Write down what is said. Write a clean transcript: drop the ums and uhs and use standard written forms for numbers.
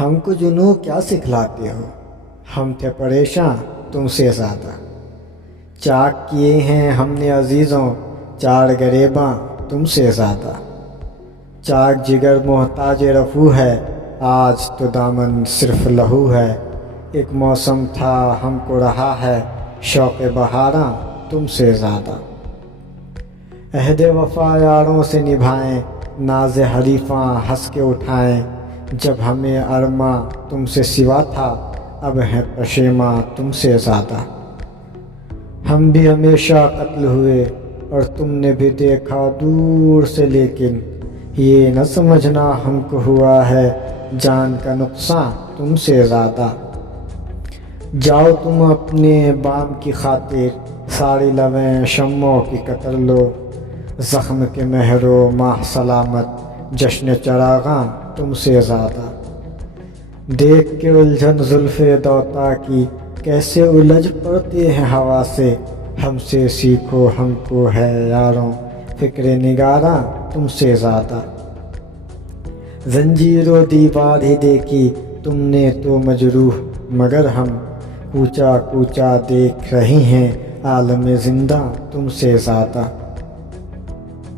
ہم کو جنوں کیا سکھلاتے ہو، ہم تھے پریشاں تم سے زیادہ۔ چاک کیے ہیں ہم نے عزیزوں چار گریباں تم سے زیادہ۔ چاک جگر محتاج رفو ہے، آج تو دامن صرف لہو ہے۔ ایک موسم تھا ہم کو رہا ہے شوق بہاراں تم سے زیادہ۔ عہد وفا یاروں سے نبھائیں، ناز حریفاں ہنس کے اٹھائیں۔ جب ہمیں ارماں تم سے سوا تھا، اب ہیں پشیماں تم سے زیادہ۔ ہم بھی ہمیشہ قتل ہوئے اور تم نے بھی دیکھا دور سے، لیکن یہ نہ سمجھنا ہم کو ہوا ہے جان کا نقصان تم سے زیادہ۔ جاؤ تم اپنے بام کی خاطر، ساری لبیں شمعوں کی کتر لو۔ زخم کے مہرو ماہ سلامت، جشن چراغاں تم سے زیادہ۔ دیکھ کے الجھن زلف دوتا کی، کیسے الجھ پڑتے ہیں ہوا سے۔ ہم سے سیکھو ہم کو ہے یاروں فکر نگاراں تم سے زیادہ۔ زنجیر و دیوار ہی دیکھی تم نے تو مجروح، مگر ہم کوچا کوچا دیکھ رہے ہیں عالم زندہ تم سے زیادہ۔